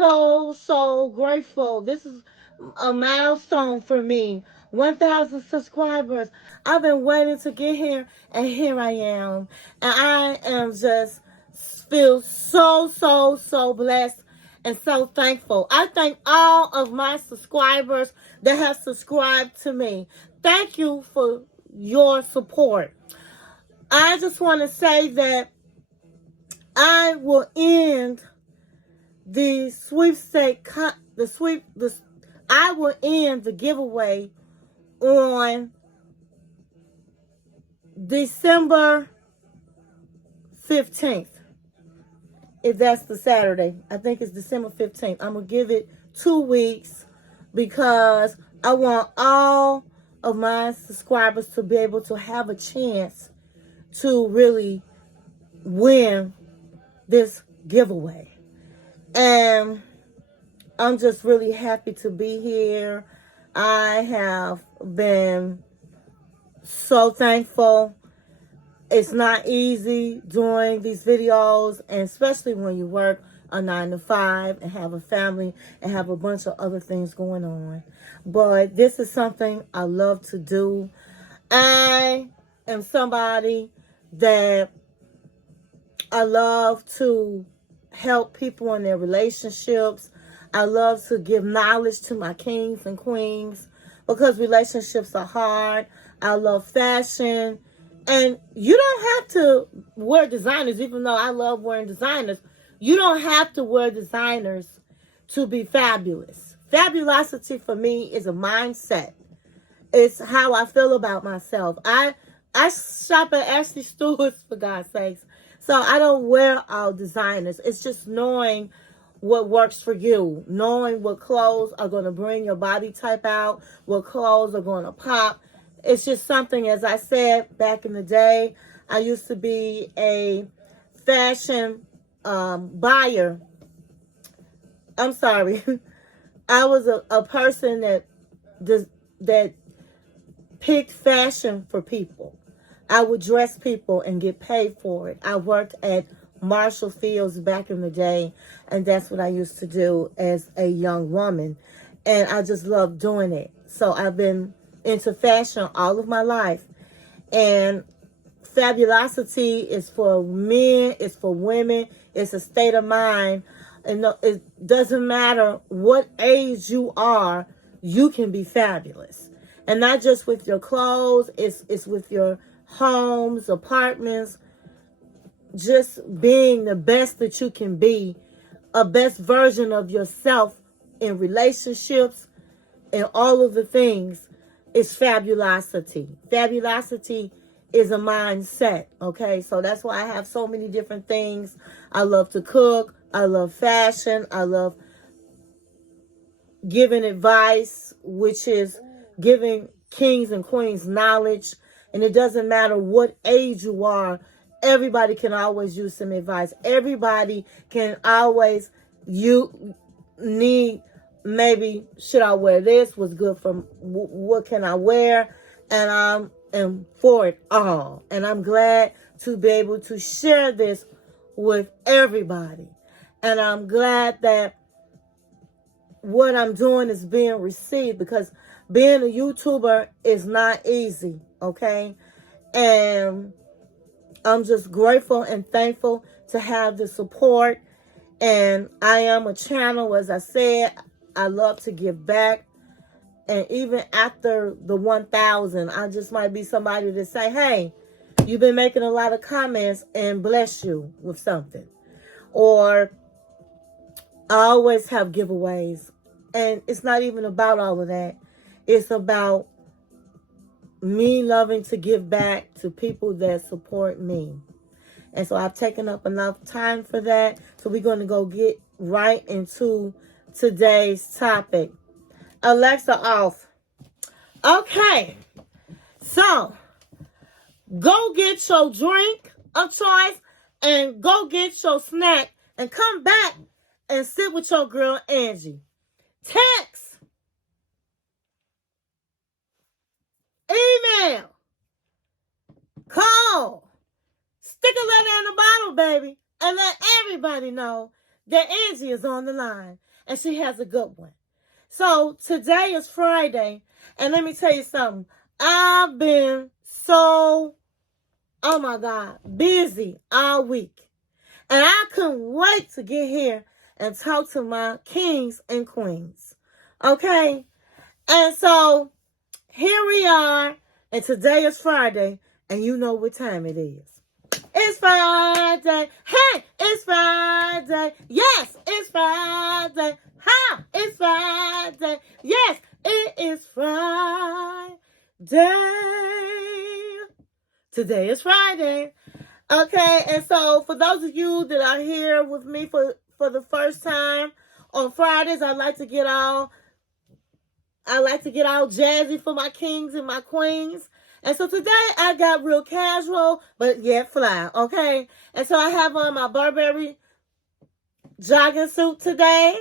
So grateful. This is a milestone for me. 1,000 subscribers. I've been waiting to get here, and here I am. And I am just feel so blessed and so thankful. I thank all of my subscribers that have subscribed to me. Thank you for your support. I just want to say that I will end the sweepstake, I will end the giveaway on December 15th. If that's the Saturday, I think it's December 15th. I'm going to give it 2 weeks because I want all of my subscribers to be able to have a chance to really win this giveaway. And I'm just really happy to be here. I have been so thankful. It's not easy doing these videos, and especially when you work a 9 to 5 and have a family and have a bunch of other things going on. But this is something I love to do. I am somebody that I love to help people in their relationships. I love to give knowledge to my kings and queens because relationships are hard. I love fashion. And you don't have to wear designers, even though I love wearing designers. You don't have to wear designers to be fabulous. Fabulosity for me is a mindset. It's how I feel about myself. I shop at Ashley Stewart's, for God's sakes. So I don't wear all designers. It's just knowing what works for you. Knowing what clothes are going to bring your body type out. What clothes are going to pop. It's just something, as I said back in the day, I used to be a fashion buyer. I'm sorry. I was a person that picked fashion for people. I would dress people and get paid for it. I worked at Marshall Fields back in the day, and that's what I used to do as a young woman. And I just loved doing it. So I've been into fashion all of my life. And fabulosity is for men, it's for women, it's a state of mind. And it doesn't matter what age you are, you can be fabulous. And not just with your clothes, it's with your homes, apartments, just being the best that you can be, a best version of yourself in relationships and all of the things is fabulosity. Fabulosity is a mindset, okay? So that's why I have so many different things. I love to cook. I love fashion. I love giving advice, which is giving kings and queens knowledge. And it doesn't matter what age you are. Everybody can always use some advice. Everybody can always, you need, maybe, should I wear this? What's good for, what can I wear? And I'm for it all. And I'm glad to be able to share this with everybody. And I'm glad that what I'm doing is being received, because being a YouTuber is not easy, okay? And I'm just grateful and thankful to have the support. And I am a channel, as I said, I love to give back. And even after the 1,000, I just might be somebody to say, hey, you've been making a lot of comments, and bless you with something. Or I always have giveaways. And it's not even about all of that. It's about me loving to give back to people that support me. And so I've taken up enough time for that. So we're going to go get right into today's topic. Alexa off. Okay. So go get your drink of choice and go get your snack and come back and sit with your girl Angie. Text, email, call, stick a letter in the bottle, baby, and let everybody know that Angie is on the line. and she has a good one. So today is Friday, and let me tell you something. I've been so, oh my God, busy all week. And I couldn't wait to get here and talk to my kings and queens. Okay? And so here we are, and today is Friday, and you know what time it is. It's Friday. Hey, it's Friday. Yes, it's Friday. Ha, it's Friday. Yes, it is Friday. Today is Friday. Okay, and so for those of you that are here with me for the first time on Fridays, I like to get all jazzy for my kings and my queens. And so today I got real casual, but yet fly, okay? And so I have on my Burberry jogging suit today.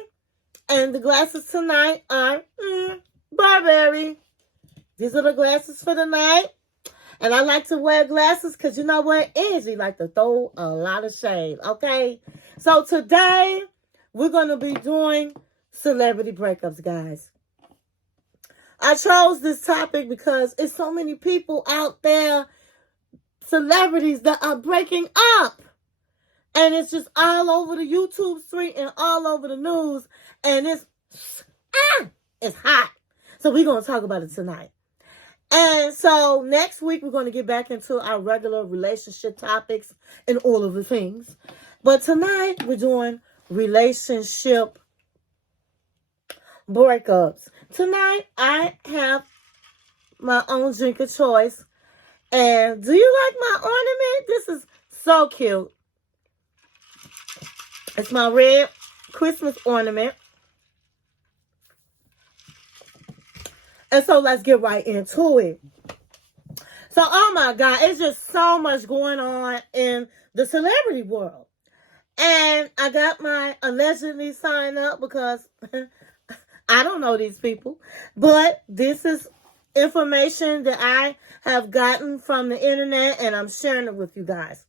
And the glasses tonight are Burberry. These are the glasses for the night. And I like to wear glasses because you know what? Angie like to throw a lot of shade, okay? So today we're going to be doing celebrity breakups, guys. I chose this topic because it's so many people out there, celebrities that are breaking up. And it's just all over the YouTube street and all over the news. And it's hot. So we're going to talk about it tonight. And so next week, we're going to get back into our regular relationship topics and all of the things. But tonight, we're doing relationship breakups. Tonight, I have my own drink of choice. And do you like my ornament? This is so cute. It's my red Christmas ornament. And so let's get right into it. So, oh my God, it's just so much going on in the celebrity world. And I got my allegedly sign up because I don't know these people. But this is information that I have gotten from the internet, and I'm sharing it with you guys.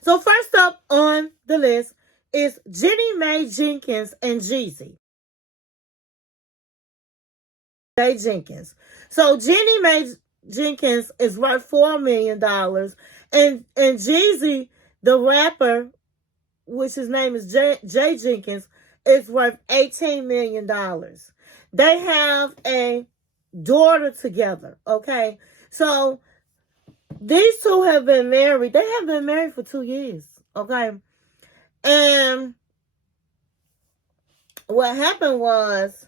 So first up on the list is Jenny Mae Jenkins and Jeezy. Mae Jenkins. So Jenny Mae Jenkins is worth $4 million. And Jeezy, the rapper, which his name is Jay Jenkins, is worth $18 million. They have a daughter together, okay? So these two have been married. They have been married for 2 years, okay? And what happened was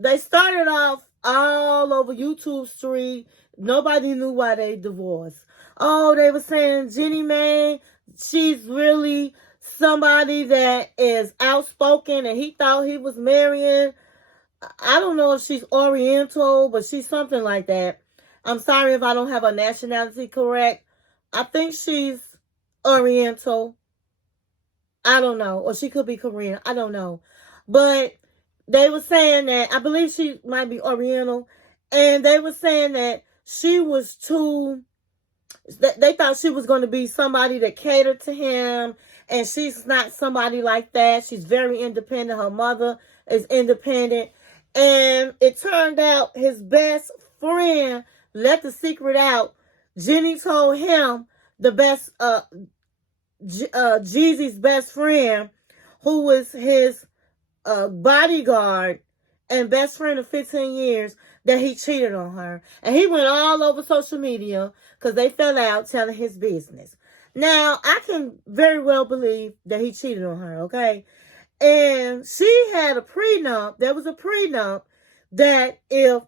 they started off all over YouTube Street. Nobody knew why they divorced. Oh, they were saying Jenny Mae, she's really somebody that is outspoken, and he thought he was marrying. I don't know if she's Oriental, but she's something like that. I'm sorry if I don't have her nationality correct. I think she's Oriental. I don't know. Or she could be Korean. I don't know. But they were saying that, I believe she might be Oriental, and they were saying that she was too, they thought she was going to be somebody that catered to him, and she's not somebody like that. She's very independent. Her mother is independent. And it turned out his best friend let the secret out. Jenny told him, the best, Jeezy's best friend, who was his bodyguard and best friend of 15 years, that he cheated on her. And he went all over social media because they fell out telling his business. Now, I can very well believe that he cheated on her, okay? And she had a prenup. There was a prenup that if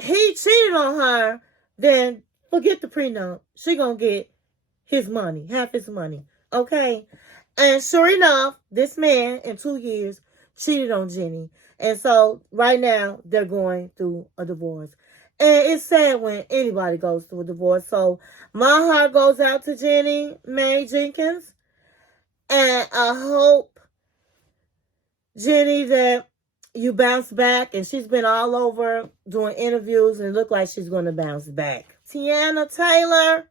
he cheated on her, then forget the prenup. She gonna get his money, half his money, okay? And sure enough, this man in 2 years cheated on Jenny. And so right now they're going through a divorce. And it's sad when anybody goes through a divorce. So my heart goes out to Jenny Mae Jenkins. And I hope, Jenny, that you bounce back. And she's been all over doing interviews, and it look like she's going to bounce back. Tiana Taylor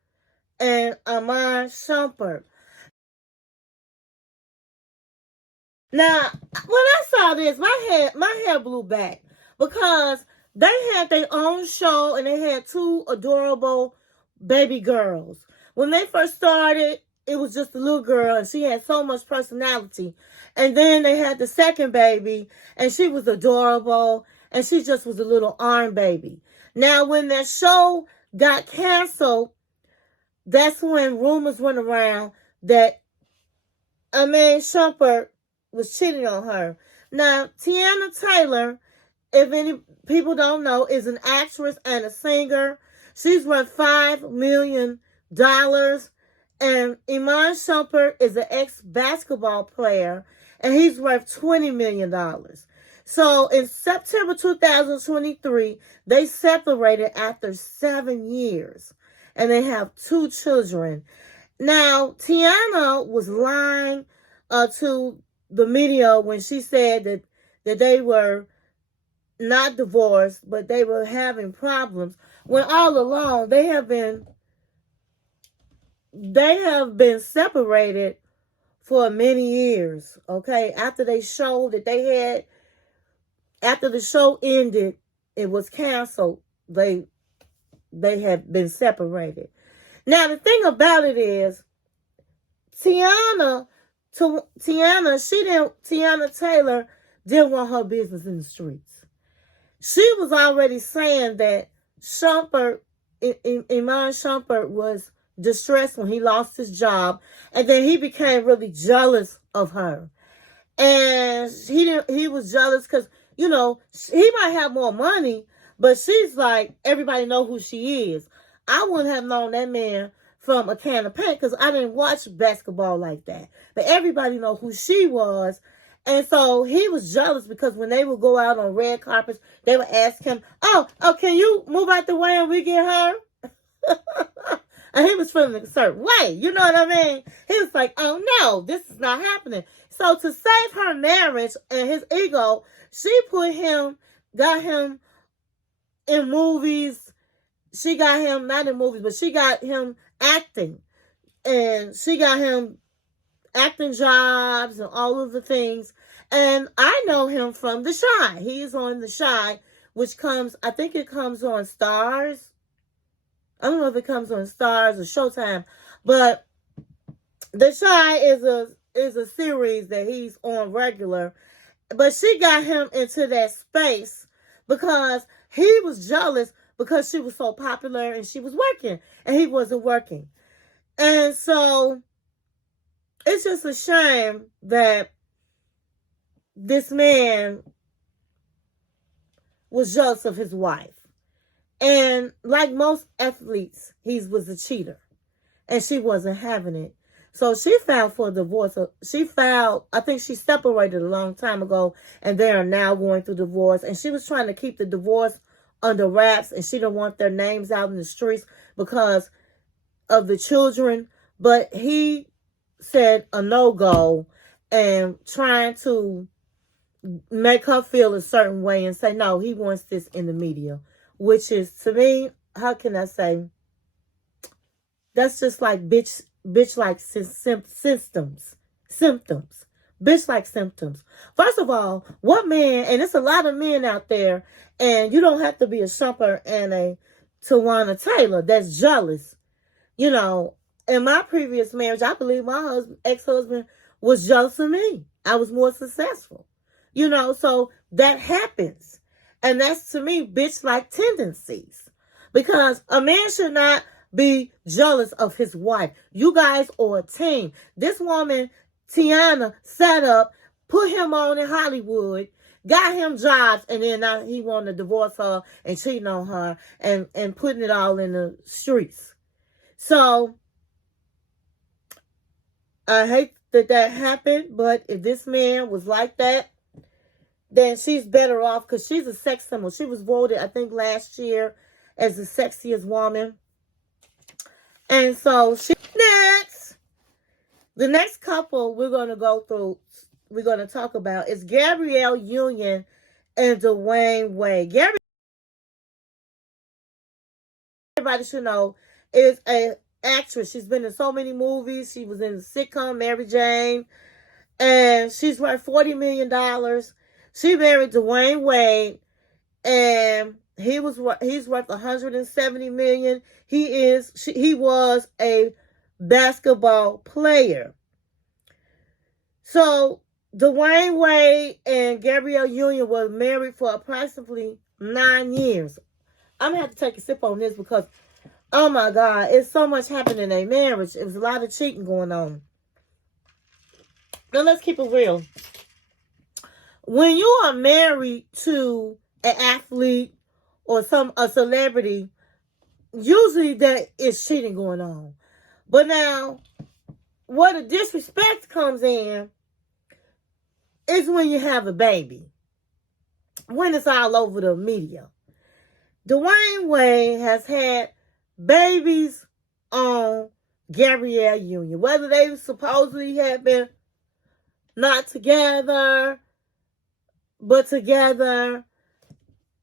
and Amar Shumpert. Now, when I saw this, my hair blew back because they had their own show and they had two adorable baby girls. When they first started, it was just a little girl and she had so much personality. And then they had the second baby and she was adorable and she just was a little arm baby. Now, when that show got canceled, that's when rumors went around that a man Shumpert was cheating on her. Now, Tiana Taylor, if any people don't know, is an actress and a singer. She's worth $5 million. And Iman Shumpert is an ex-basketball player, and he's worth $20 million. So in September 2023, they separated after 7 years, and they have 2 children. Now, Tiana was lying to the media when she said that they were not divorced, but they were having problems. When all along they have been separated for many years. Okay, after the show ended, it was canceled. They had been separated. Now the thing about it is, Tiana Taylor didn't want her business in the streets. She was already saying that Iman Shumpert was distressed when he lost his job, and then he became really jealous of her. And he was jealous because, he might have more money, but she's like, everybody know who she is. I wouldn't have known that man from a can of paint because I didn't watch basketball like that. But everybody know who she was. And so he was jealous because when they would go out on red carpets, they would ask him, oh, can you move out the way and we get her? And he was feeling a certain way. You know what I mean? He was like, oh, no, this is not happening. So to save her marriage and his ego, she got him in movies. She got him, not in movies, but she got him acting. And she got him acting jobs and all of the things. And I know him from The Chi. He's on The Chi, which I think it comes on Stars. I don't know if it comes on Stars or Showtime, but The Chi is a series that he's on regular. But she got him into that space because he was jealous because she was so popular and she was working and he wasn't working. And so it's just a shame that this man was jealous of his wife. And like most athletes, he was a cheater. And she wasn't having it. So she filed for a divorce. I think she separated a long time ago, and they are now going through divorce. And she was trying to keep the divorce under wraps, and she didn't want their names out in the streets because of the children. But he said a no-go and trying to make her feel a certain way and say, no, he wants this in the media. Which is, to me, how can I say, that's just like bitch-like symptoms. Bitch-like symptoms. First of all, what man, and it's a lot of men out there, and you don't have to be a Shumpert and a Tawana Taylor that's jealous. In my previous marriage, I believe my ex-husband was jealous of me. I was more successful. So that happens. And that's, to me, bitch-like tendencies. Because a man should not be jealous of his wife. You guys are a team. This woman, Tiana, set up, put him on in Hollywood, got him jobs, and then now he wanted to divorce her and cheating on her and putting it all in the streets. So, I hate that happened, but if this man was like that, then she's better off because she's a sex symbol. She was voted, I think, last year as the sexiest woman. And so the next couple we're going to talk about is Gabrielle Union and Dwayne Wade. Everybody should know, is an actress. She's been in so many movies. She was in the sitcom Mary Jane. and she's worth $40 million. She married Dwayne Wade, and he's worth $170 million. He was a basketball player. So Dwayne Wade and Gabrielle Union were married for approximately 9 years. I'm gonna have to take a sip on this because, oh my God, it's so much happening in their marriage. It was a lot of cheating going on. Now let's keep it real. When you are married to an athlete or a celebrity, usually there is cheating going on. But now, where the disrespect comes in is when you have a baby. When it's all over the media. Dwayne Wade has had babies on Gabrielle Union. Whether they supposedly have been not together, but together.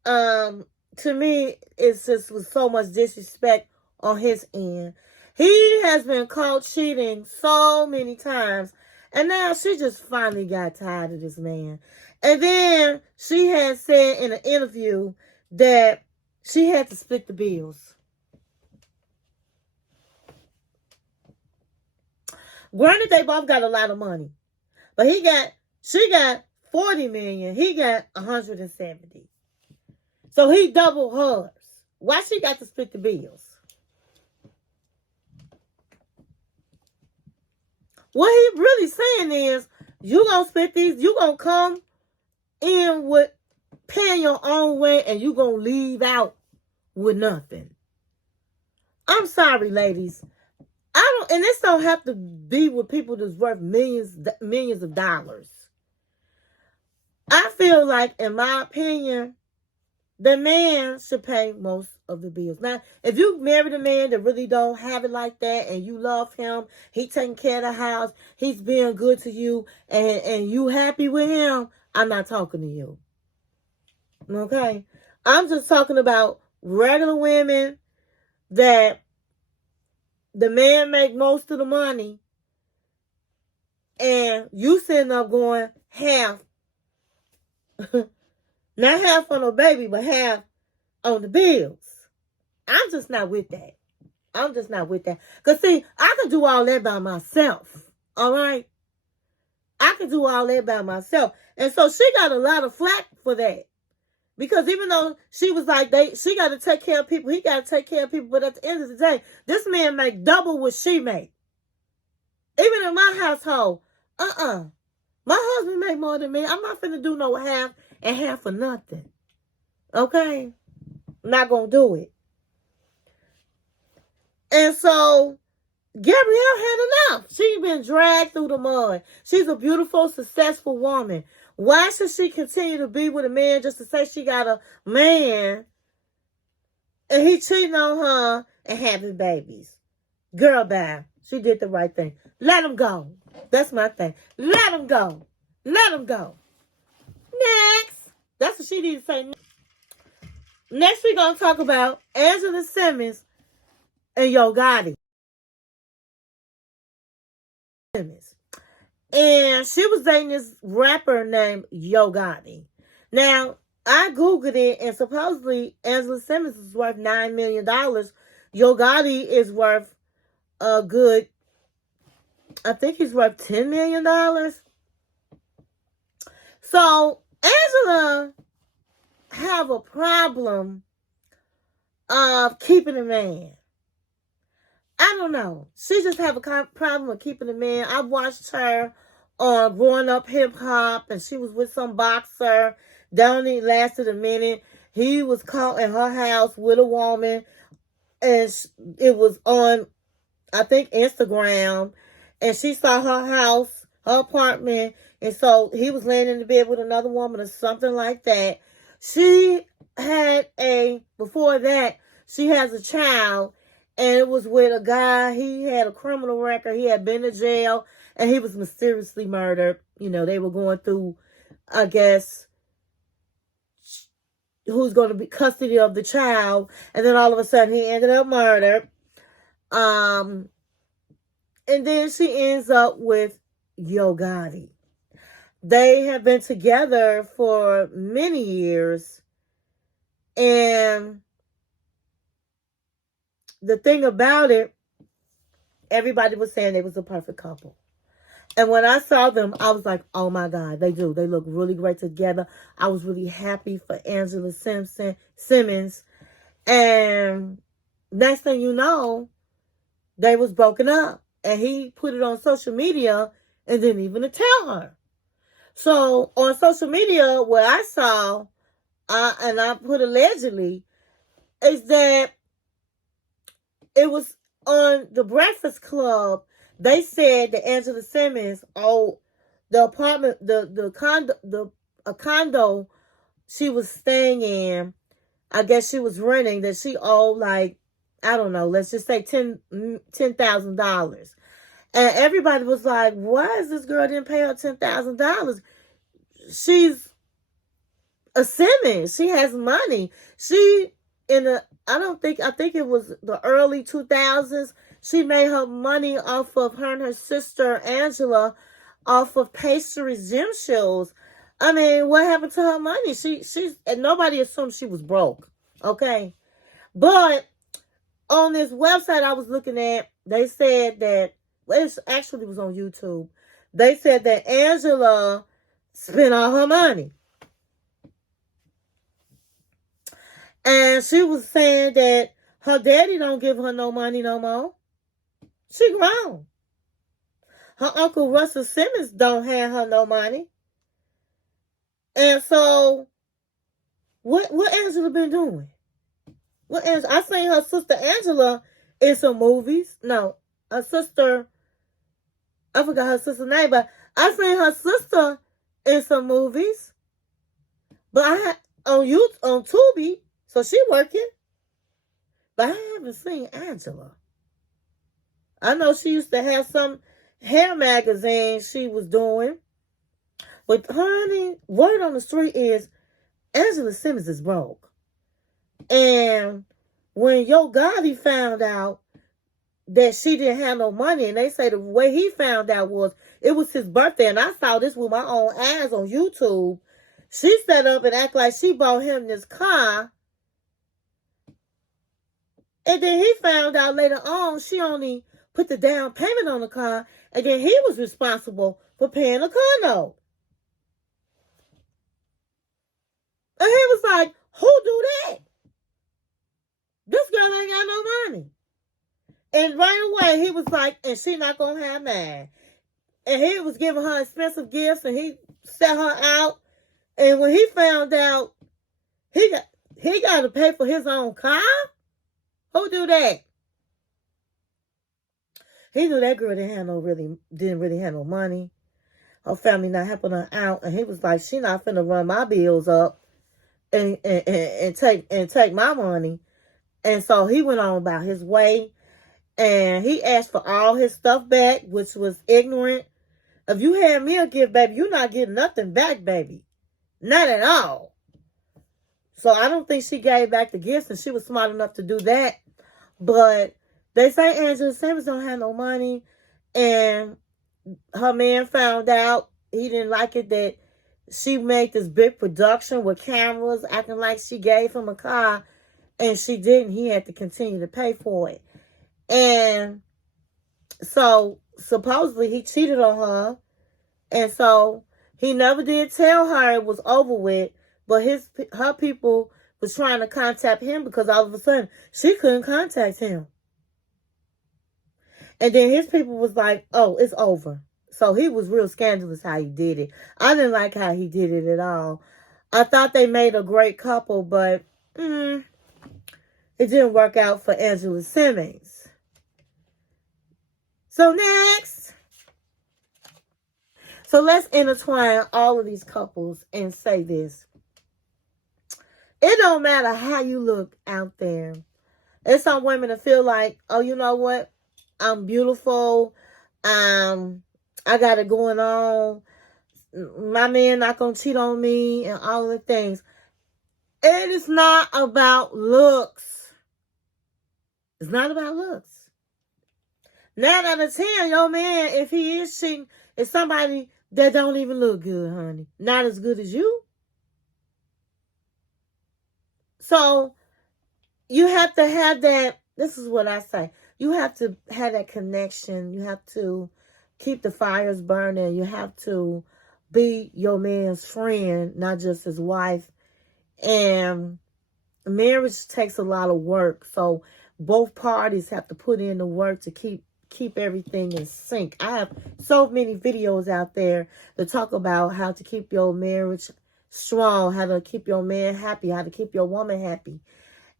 To me, it's just with so much disrespect on his end. He has been caught cheating so many times. And now she just finally got tired of this man. And then she had said in an interview that she had to split the bills. Granted, they both got a lot of money. But she got 40 million. He got 170. So he doubled hers. Why she got to split the bills? What he really saying is, you gonna split these, you gonna come in with paying your own way and you gonna leave out with nothing. I'm sorry, ladies. And this don't have to be with people that's worth millions of dollars. I feel like, in my opinion, the man should pay most of the bills. Now, if you married a man that really don't have it like that and you love him, he taking care of the house, he's being good to you, and you happy with him, I'm not talking to you. Okay? I'm just talking about regular women that the man make most of the money and you sitting up going half. Not half on a baby, but half on the bills. I'm just not with that. I'm just not with that. Because, see, I can do all that by myself. All right? I can do all that by myself. And so she got a lot of flack for that. Because even though she was like, she got to take care of people, he got to take care of people. But at the end of the day, this man make double what she make. Even in my household, my husband make more than me. I'm not finna do no half and half for nothing. Okay? Not gonna do it. And so Gabrielle had enough. She's been dragged through the mud. She's a beautiful, successful woman. Why should she continue to be with a man just to say she got a man and he cheating on her and having babies? Girl, bye. She did the right thing. Let him go. That's my thing. Let him go. Let him go. Next. That's what she needs to say. Next, we're going to talk about Angela Simmons and Yo Gotti. And she was dating this rapper named Yo Gotti. Now, I Googled it, and supposedly Angela Simmons is worth $9 million. Yo Gotti is worth a good, I think he's worth $10 million. So, Angela have a problem of keeping a man. I don't know. She just have a problem with keeping a man. I watched her on Growing Up Hip Hop, and she was with some boxer. That only lasted a minute. He was caught in her house with a woman, and it was on, I think, Instagram. And she saw her house, her apartment, and so he was laying in the bed with another woman or something like that. She had before that, she has a child, and it was with a guy. He had a criminal record. He had been to jail, and he was mysteriously murdered. You know, they were going through, I guess, who's going to be custody of the child, and then all of a sudden he ended up murdered. And then she ends up with Yo Gotti. They have been together for many years. And the thing about it, everybody was saying they was a perfect couple. And when I saw them, I was like, oh my God, they do. They look really great together. I was really happy for Angela Simmons. And next thing you know, they was broken up. And he put it on social media and didn't even tell her. So on social media, what I saw, and I put allegedly, is that it was on the Breakfast Club. They said that Angela Simmons, the apartment, the condo, a condo she was staying in, I guess she was renting, that she owed like, I don't know, let's just say $10,000. And everybody was like, why is this girl didn't pay her $10,000? She's a Simmons. She has money. She I think it was the early 2000s. She made her money off of her and her sister Angela off of pastries, gym shows. I mean, what happened to her money? She's and nobody assumed she was broke. Okay. But on this website I was looking at, they said that, well, it actually was on YouTube. They said that Angela spent all her money. And she was saying that her daddy don't give her no money no more. She grown. Her uncle Russell Simmons don't have her no money. And so, what Angela been doing? I seen her sister Angela in some movies. No, her sister, I forgot her sister's name, but I seen her sister in some movies. But I had on Tubi, so she working. But I haven't seen Angela. I know she used to have some hair magazine she was doing. But honey, word on the street is Angela Simmons is broke. And when Yo Gotti found out that she didn't have no money, and they say the way he found out was it was his birthday, and I saw this with my own eyes on YouTube. She set up and act like she bought him this car. And then he found out later on she only put the down payment on the car, and then he was responsible for paying the car note. And he was like, who do that? This girl ain't got no money. And right away, he was like, and she not going to have mine. And he was giving her expensive gifts, and he set her out. And when he found out he got to pay for his own car, who do that? He knew that girl didn't really have no money. Her family not helping her out, and he was like, she not finna run my bills up and take my money. And so he went on about his way, and he asked for all his stuff back, which was ignorant. If you hand me a gift, baby, you're not getting nothing back, baby. Not at all. So I don't think she gave back the gifts, and she was smart enough to do that. But they say Angela Simmons don't have no money, and her man found out. He didn't like it that she made this big production with cameras, acting like she gave him a car, and she didn't. He had to continue to pay for it. And so supposedly he cheated on her, and so he never did tell her it was over with. But her people was trying to contact him because all of a sudden she couldn't contact him. And then his people was like, oh, it's over. So he was real scandalous how he did it. I didn't like how he did it at all. I thought they made a great couple, but it didn't work out for Angela Simmons. So next. So let's intertwine all of these couples and say this. It don't matter how you look out there. There's some women that feel like, oh, you know what? I'm beautiful. I got it going on. My man not going to cheat on me and all the things. It is not about looks. It's not about looks. 9 out of 10, your man, if he is cheating, if somebody that don't even look good, honey. Not as good as you. So you have to have that. This is what I say. You have to have that connection. You have to keep the fires burning. You have to be your man's friend, not just his wife. And marriage takes a lot of work. So both parties have to put in the work to keep everything in sync. I have so many videos out there that talk about how to keep your marriage strong, how to keep your man happy, how to keep your woman happy.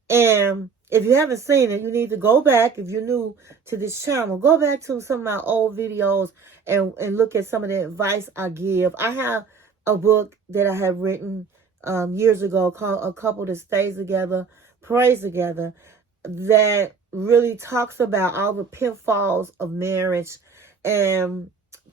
And if you haven't seen it, you need to go back. If you're new to this channel, go back to some of my old videos and look at some of the advice I give. I have a book that I have written years ago called A Couple That Stays Together, Prays Together, that really talks about all the pitfalls of marriage and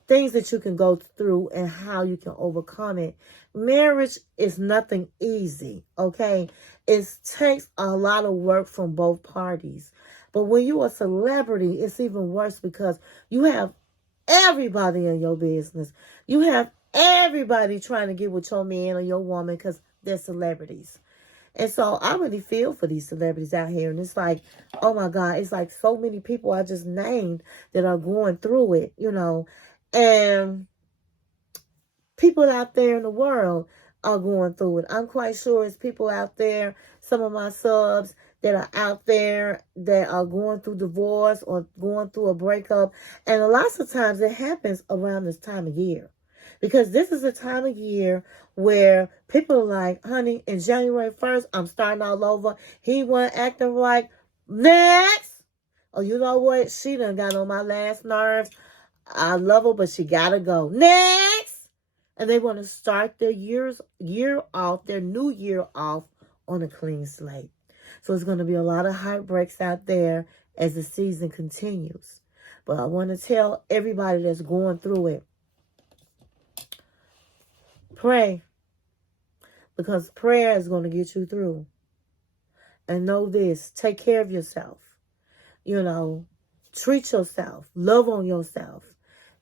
things that you can go through and how you can overcome it. Marriage is nothing easy, okay? It takes a lot of work from both parties. But when you're a celebrity, it's even worse because you have everybody in your business. You have everybody trying to get with your man or your woman because they're celebrities. And so I really feel for these celebrities out here. And it's like, oh my God, it's like so many people I just named that are going through it, you know. And people out there in the world are going through it. I'm quite sure it's people out there, some of my subs that are out there that are going through divorce or going through a breakup. And lots of times it happens around this time of year. Because this is a time of year where people are like, honey, in January 1st, I'm starting all over. He wasn't acting right. Next! Oh, you know what? She done got on my last nerves. I love her, but she gotta go. Next! And they want to start their year off, their new year off on a clean slate. So it's going to be a lot of heartbreaks out there as the season continues. But I want to tell everybody that's going through it, pray, because prayer is going to get you through. And know this, take care of yourself. You know, treat yourself, love on yourself,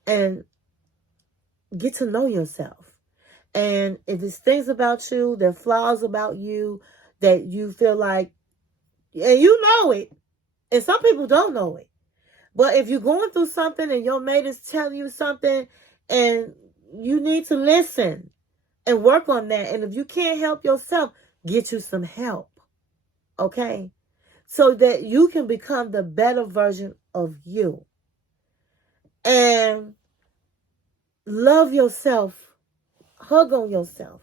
and get to know yourself. And if it's things about you, there are flaws about you that you feel like, and you know it, and some people don't know it. But if you're going through something and your mate is telling you something and you need to listen and work on that. And if you can't help yourself, get you some help. Okay? So that you can become the better version of you. And love yourself. Hug on yourself.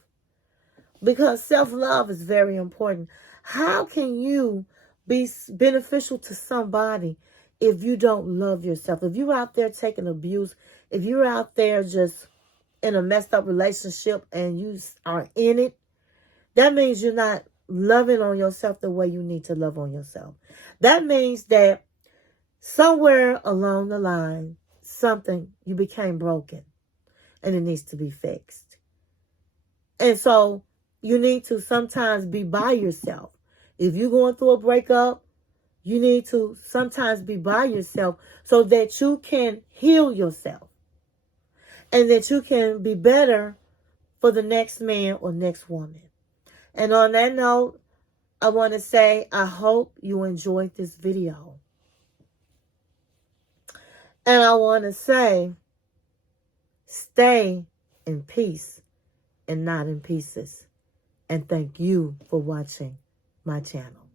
Because self-love is very important. How can you be beneficial to somebody if you don't love yourself? If you're out there taking abuse, if you're out there just in a messed up relationship and you are in it, that means you're not loving on yourself the way you need to love on yourself. That means that somewhere along the line, you became broken and it needs to be fixed. And so you need to sometimes be by yourself. If you're going through a breakup, you need to sometimes be by yourself so that you can heal yourself and that you can be better for the next man or next woman. And on that note, I want to say I hope you enjoyed this video. And I want to say, stay in peace and not in pieces. And thank you for watching my channel.